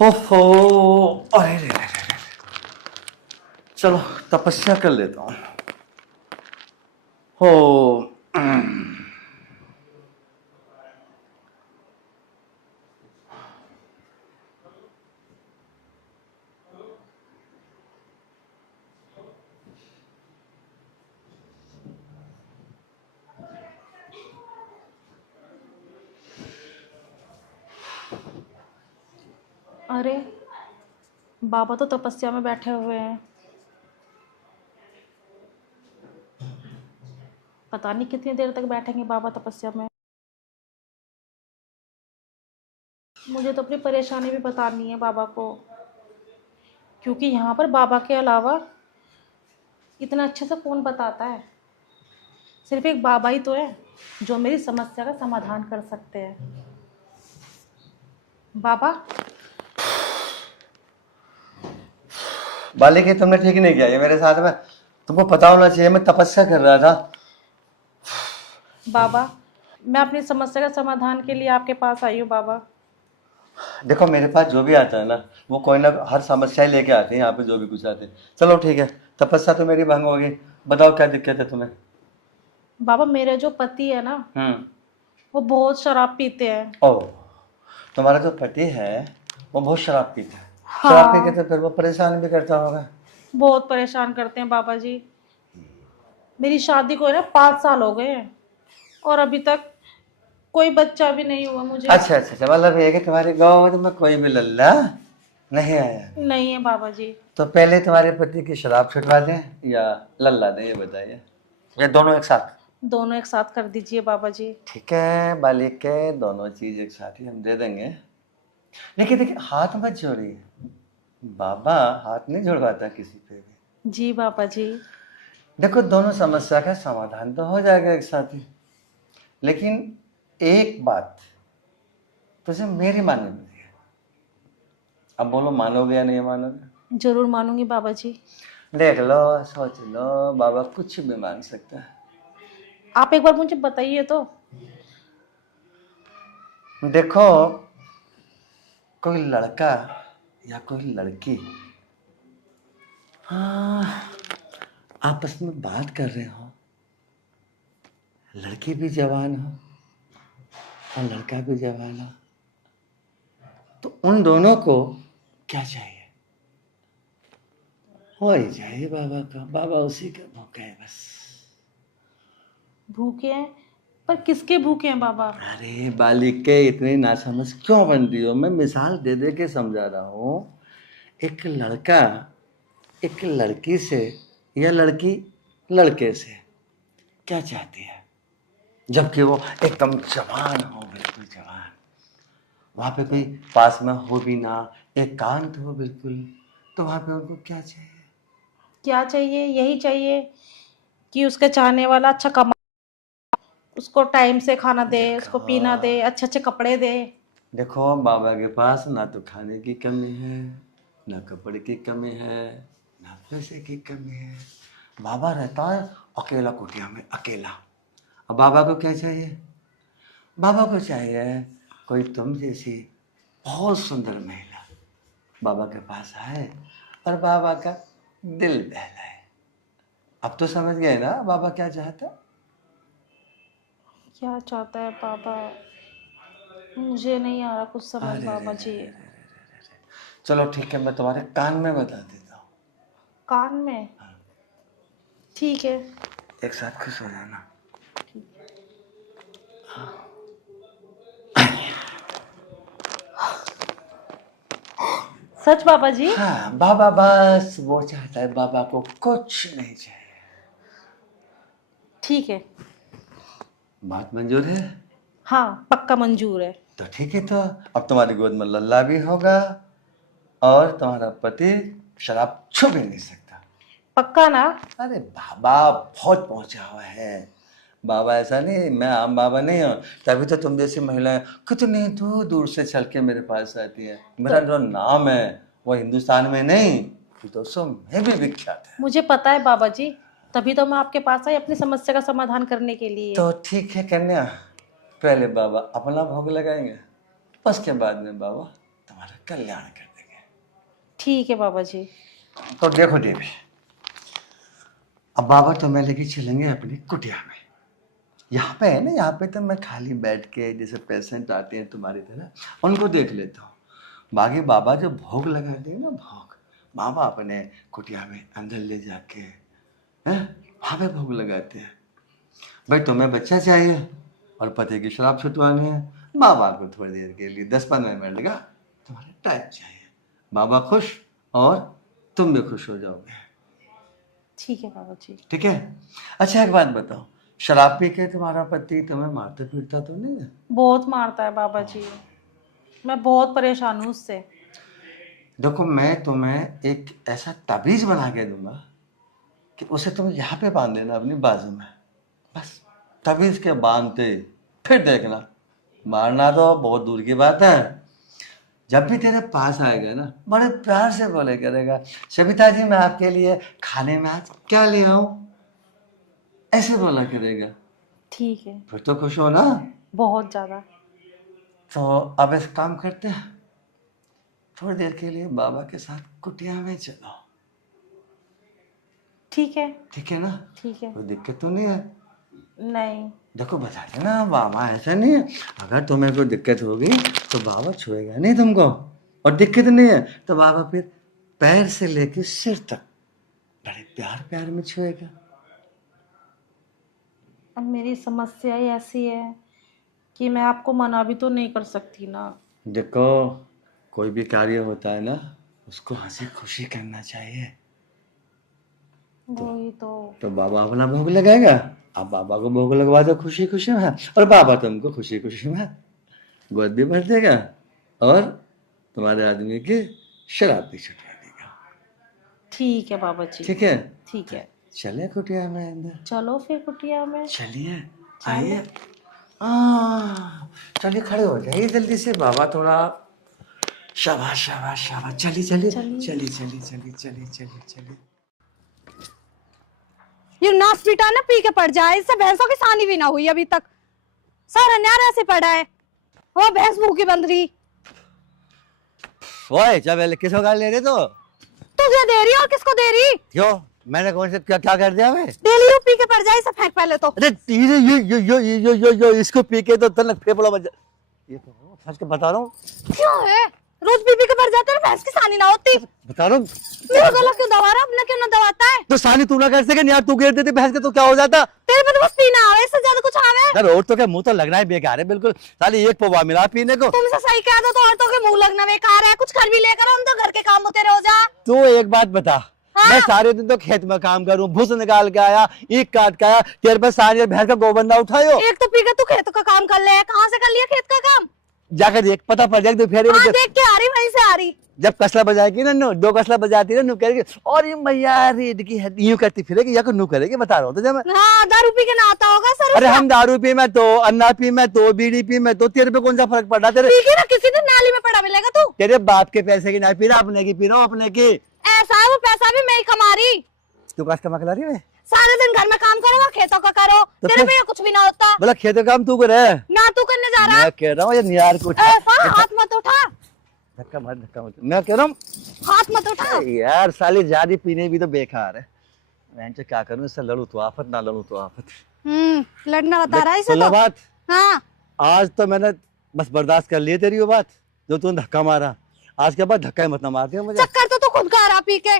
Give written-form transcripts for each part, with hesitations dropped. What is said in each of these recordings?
हो हो। अरे रे रे रे रे। चलो तपस्या कर लेता हूँ। हो। अरे बाबा तो तपस्या में बैठे हुए हैं। पता नहीं कितनी देर तक बैठेंगे बाबा तपस्या में। मुझे तो अपनी परेशानी भी बतानी है बाबा को, क्योंकि यहाँ पर बाबा के अलावा इतना अच्छे से कौन बताता है। सिर्फ एक बाबा ही तो है जो मेरी समस्या का समाधान कर सकते हैं। बाबा। बालिक, तुमने ठीक नहीं किया ये मेरे साथ में। तुमको पता होना चाहिए मैं तपस्या कर रहा था। बाबा, मैं अपनी समस्या का समाधान के लिए आपके पास आई हूँ बाबा। देखो मेरे पास जो भी आता है ना, वो कोई ना हर समस्या ही लेके आते हैं यहाँ पे, जो भी कुछ आते हैं। चलो ठीक है, तपस्या तो मेरी भंग होगी। बताओ क्या दिक्कत है तुम्हें। बाबा, मेरे जो पति है ना, वो बहुत शराब पीते हैं। ओह, तुम्हारा जो पति है वो बहुत शराब पीता है। शराब पी के हाँ, तो फिर वो परेशान भी करता होगा। बहुत परेशान करते हैं बाबा जी। मेरी शादी को है ना 5 साल हो गए हैं और अभी तक कोई बच्चा भी नहीं हुआ मुझे। अच्छा अच्छा अच्छा, मतलब ये कि तुम्हारे गोद में कोई भी लल्ला नहीं आया। नहीं है बाबा जी। तो पहले तुम्हारे पति की शराब छुटवा दें या लल्ला दें, ये बताइए, या दोनों एक साथ। दोनों एक साथ कर दीजिए बाबा जी। ठीक है बालिक के, दोनों चीज एक साथ ही हम दे देंगे। लेकिन देखिए, हाथ मत जोड़िए। बाबा हाथ नहीं जुड़वाता किसी पे भी। जी बाबा जी। देखो, दोनों समस्या का समाधान तो हो जाएगा एक साथ ही, लेकिन एक बात तुझे मेरी माननी है। अब बोलो, मानोगे या नहीं मानोगे। जरूर मानूंगी बाबा जी। देख लो, सोच लो, बाबा कुछ भी मान सकता है। आप एक बार मुझे बताइए तो। देखो, कोई लड़का या कोई लड़की, हाँ, आपस में बात कर रहे हो, लड़की भी जवान हो और लड़का भी जवान हो, तो उन दोनों को क्या चाहिए। हो ही जाए बाबा का, बाबा उसी का भूखा है बस। भूखे हैं? पर किसके भूखे हैं बाबा? अरे बालिके, इतनी नासमझ क्यों बनती हो। मैं मिसाल दे दे के समझा रहा हूँ। एक लड़का एक लड़की से या लड़की लड़के से क्या चाहती है, जबकि वो एकदम जवान हो, बिल्कुल जवान। वहां पे कोई पास में हो भी ना, एकांत हो बिल्कुल, तो वहां पे उनको क्या चाहिए। क्या चाहिए? यही चाहिए कि उसका चाहने वाला अच्छा कमा, उसको टाइम से खाना दे, उसको देखो पीना दे, अच्छे अच्छे कपड़े दे। देखो, बाबा के पास ना तो खाने की कमी है, ना कपड़े की कमी है, ना पैसे की कमी है। बाबा रहता है अकेला कुटिया में, अकेला। अब बाबा को क्या चाहिए। बाबा को चाहिए कोई तुम जैसी बहुत सुंदर महिला बाबा के पास आए और बाबा का दिल बहलाए। अब तो समझ गए ना बाबा क्या चाहता। क्या चाहता है बाबा? मुझे नहीं आ रहा कुछ समझ अरे रे बाबा रे जी। रे रे रे रे। चलो ठीक है, मैं तुम्हारे कान में बता देता हूँ। कान में? ठीक है। एक साथ खुश हो जाना। सच बाबा जी? हाँ, बाबा बस वो चाहता है, बाबा को कुछ नहीं चाहिए। ठीक है। बात मंजूर है। हाँ, पक्का मंजूर है। तो ठीक है, तो अब तुम्हारी गोद में लल्ला भी होगा और तुम्हारा पति शराब छू भी नहीं सकता। पक्का ना? अरे बाबा बहुत पहुंचा हुआ है। बाबा ऐसा नहीं, मैं आम बाबा नहीं हूँ। तभी तो तुम जैसी महिलाएं कितनी दूर दूर से चल के मेरे पास आती है। तो मेरा जो नाम है वो हिंदुस्तान में नहीं, विदेशों में भी विख्यात है। मुझे पता है बाबा जी, तभी तो मैं आपके पास आई अपनी समस्या का समाधान करने के लिए। तो ठीक है कन्या, पहले बाबा अपना भोग लगाएंगे, उसके बाद में बाबा तुम्हारा कल्याण कर देंगे। ठीक है बाबा जी। तो देखो देवी, अब बाबा तुम्हें लेके चलेंगे अपनी कुटिया में। यहाँ पे है ना, यहाँ पे तो मैं खाली बैठ के जैसे पेशेंट आते हैं तुम्हारी तरह उनको देख लेता हूँ। बाकी बाबा जो भोग लगाते हैं ना, भोग बाबा अपने कुटिया में अंदर ले जाके हैं वहाँ पे भोग लगाते हैं। भाई तुम्हें बच्चा चाहिए और पति की शराब छुटवानी है, बाबा को थोड़ी देर के लिए 10-15 मिनट लगा तुम्हारा टाइम चाहिए। बाबा खुश और तुम भी खुश हो जाओगे। ठीक है बाबा जी। ठीक है। अच्छा एक बात बताओ, शराब पी के तुम्हारा पति तुम्हें मारता पीटता तो नहीं है? बहुत मारता है बाबा जी, मैं बहुत परेशान हूँ उससे। देखो मैं तुम्हें एक ऐसा ताबीज बना के दूंगा कि उसे तुम यहाँ पे बांध देना अपनी बाजू में, बस ताबीज के बांधते फिर देखना, मारना तो बहुत दूर की बात है। जब भी तेरे पास आएगा ना बड़े प्यार से बोले करेगा, सविता जी मैं आपके लिए खाने में आज क्या ले आऊं, ऐसे बोला करेगा। ठीक है। फिर तो खुश हो ना? बहुत ज़्यादा। तो अब इस काम करते हैं, थोड़ी देर के लिए बाबा के साथ कुटिया में चलो। ठीक है। ठीक है ना? ठीक है। कोई दिक्कत तो नहीं है? नहीं। देखो बता देना, बाबा ऐसा नहीं है, अगर तुम्हें कोई दिक्कत होगी तो बाबा छुएगा नहीं तुमको, और दिक्कत नहीं है तो बाबा फिर पैर से लेके सिर तक बड़े प्यार प्यार में छुएगा। अब मेरी समस्या ही ऐसी है कि मैं आपको मना भी तो नहीं कर सकती ना। देखो कोई भी कार्य होता है ना उसको हंसी खुशी करना चाहिए। वही तो बाबा अपना भोग लगाएगा, आप बाबा को भोग लगवा दो खुशी खुशी में, और बाबा तुमको खुशी खुशी में गोद भी भर देगा और तुम्हारे आदमी की शराब भी छुटवा देगा। ठीक है बाबा जी। ठीक है? ठीक है। चले कुटिया में अंदर? चलो फिर कुटिया में। चलिए आइए। चलिए खड़े हो जाइए जल्दी से, बाबा थोड़ा शाबाश शाबाश शाबाश। चलिए चलिए चलिए चलिए चलिए चलिए चलिए चलिए। ये नाच पीटा ना पी के पड़ जाए, इससे भैंसों की सानी भी ना हुई अभी तक, सारा न्यारा से पड़ा है। वो भैंस भूखी बंद रही। ओए चल किसको गाल ले रहे तो? तुझे दे रही और किसको दे रही? क्यों मैंने कौन से क्या क्या कर दिया मैं? डेली यू पी के पड़ जाए, इसे फेंक पहले तो। अरे तीरे यो इसको पी के तो तनक फेफड़ा मत ये तो सच के बता रहा हूँ। क्यों है रोज पी के पड़ जाते हैं, भैंस की सानी ना होती। बता रहा हूँ मेरा गला क्यों दबा रहा, अपना क्यों ना दबाता है? तो सानी तू ना कर सके यार, तू गिर देती भैंस के तो क्या हो जाता? तेरे पे तो बस पीना आवे, इससे ज्यादा कुछ आवे? यार और तो क्या मुंह तो लगना है बेकार है बिल्कुल, साली एक पौवा मिला पीने को। तुमसे सही कह दो तो औरतों के मुंह लगना बेकार है, कुछ घर भी लेकर हम तो घर के काम होते रहो जा। तू एक बात बता, मैं सारे दिन तो खेत में काम करूं, भूस निकाल के आया, ईख काट के आया, तेरे पे सारी भैंस का गोबर ना उठायो। एक तो पी के तू खेतों का काम कर ले, कहाँ से कर लिया खेत का काम? जाकर देख पता पड़ जाएगा फेरे में। देख के आ रही, वहीं से आ रही। जब कसला बजाएगी ना नो, दो कसला बजाती ना नु करेगी और ये मैया रेड की है यूं करती फिरेगी या को नु करेगी, बता रहा हूँ तो जब मैं। हाँ दारू पी के ना आता होगा सर। अरे हम दारू पी में तो, अन्ना पी में तो, बीड़ी पी में तो, तेरे पे कौन सा फर्क पड़ रहा? तेरे पी के ना किसी दिन नाली में पड़ा मिलेगा तू। तेरे बाप के पैसे की ना पी रहा, अपने की पी रहा हूँ, अपने की। ऐसा है वो पैसा भी मैं ही कमा रही। तू कस्टमर खिला रही है? सारे दिन घर में काम करो, खेतों का करो, तो तेरे पे कुछ भी ना होता। बोला खेत का काम तू करे ना, तू करने जा रहा। मैं कह रहा हूँ ये नियार कुछ हाथ मत उठा, धक्का मत, मैं कह रहा हूँ हाथ मत उठा। यार साली ज्यादा पीने भी तो बेकार है, मैं क्या करूँ, इससे लड़ू तो आफत, ना लड़ू तो आफत। लड़ना बता रहा है इसे तो। बात हाँ आज तो मैंने बस बर्दाश्त कर लिए तेरी वो बात, जो तूने धक्का मारा, आज के बाद धक्का मत मार दिया मुझे। चक्कर तो तू खुद का रहा पी के।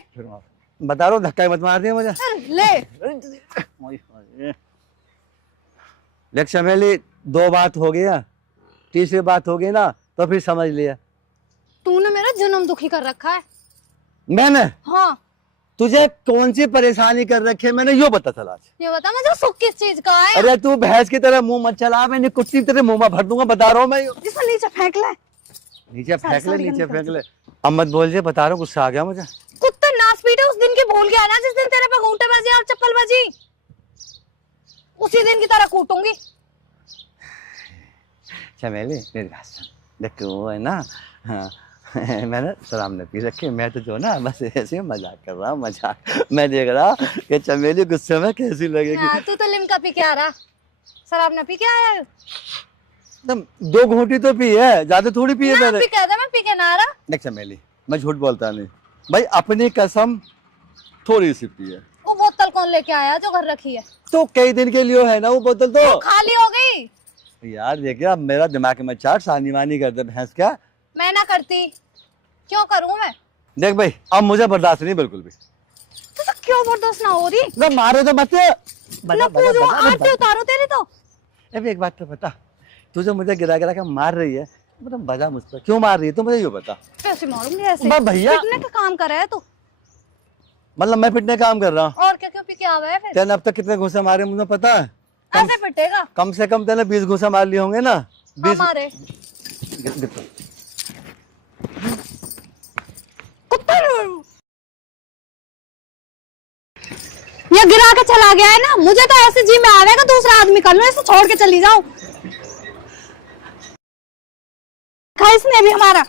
बता रहा हूँ धक्का मत मार दिया मुझे। ले देख चमेली, दो बात हो गया, तीसरी बात हो गई ना तो फिर समझ लिया। तूने मेरा जन्म दुखी कर रखा है। मैंने? हाँ। तुझे कौन सी परेशानी कर रखी है मैंने यो बता चला आज। ये बता मुझे सुख किस चीज का है? अरे तू भैंस की तरह मुंह मत चला, मैंने कुत्ती तेरे मुंह में भर दूंगा, बता रहा हूँ मैं। जिसे नीचे फेंक ले, नीचे फेंक ले, नीचे फेंक ले। अब मत बोल जे, बता रहा हूँ गुस्सा आ गया मुझे। कुत्ते नाच पीटे उस दिन की भूल गया ना, जिस दिन तेरे पे घूंटे बजे और चप्पल बजी, उसी दिन की तरह कूटूंगी। चमेली मेरी बात सुन, देख वो है ना, हाँ मैंने शराब न पी रखी, मैं तो जो ना बस ऐसे मजाक कर रहा हूँ, मजाक। मैं देख रहा कि चमेली गुस्से में कैसी लगेगी। तू तो लिमका पी के आ रहा, शराब न पी के आया। एकदम 2 घूंटी तो पी है, ज्यादा थोड़ी पी है मैंने। पी के मैं पी के ना रहा। देख चमेली, मैं झूठ बोलता नहीं भाई, अपनी कसम थोड़ी सी पी है। वो बोतल कौन लेके आया जो घर रखी है? तो कई दिन के लिए है ना वो बोतल तो। खाली हो गई। यार देखिए अब मेरा दिमाग में चाट सानी वानी कर दे भैंस क्या। मैं ना करती, क्यों करूं मैं? देख भाई अब मुझे बर्दाश्त नहीं बिल्कुल भी। तो क्यों बर्दाश्त ना हो रही? ना मारो तो मत। ना पूछो, आरती उतारो तेरी तो। अबे एक बात तो बता, तू जो मुझे गिरा गिरा के मार रही है, मतलब बजा मुझ पर क्यों मार रही है तो मुझे ये बता। कैसे मारूंगी ऐसे? भैया पिटने का काम कर रहा है तू। मतलब मैं पिटने काम कर रहा हूँ? और क्या, क्यों पी के आवा है फिर? तेने अब तक कितने घूंसे मारे मुझे पता है? ऐसे पिटेगा? कम से कम तेने 20 घूंसे मार लिए होंगे ना? 20 हमारे ये गिरा के चला गया है ना, मुझे तो ऐसे जी में आवेगा दूसरा आदमी कर लो, इसे छोड़ के चली जाऊं। इसने भी हमारा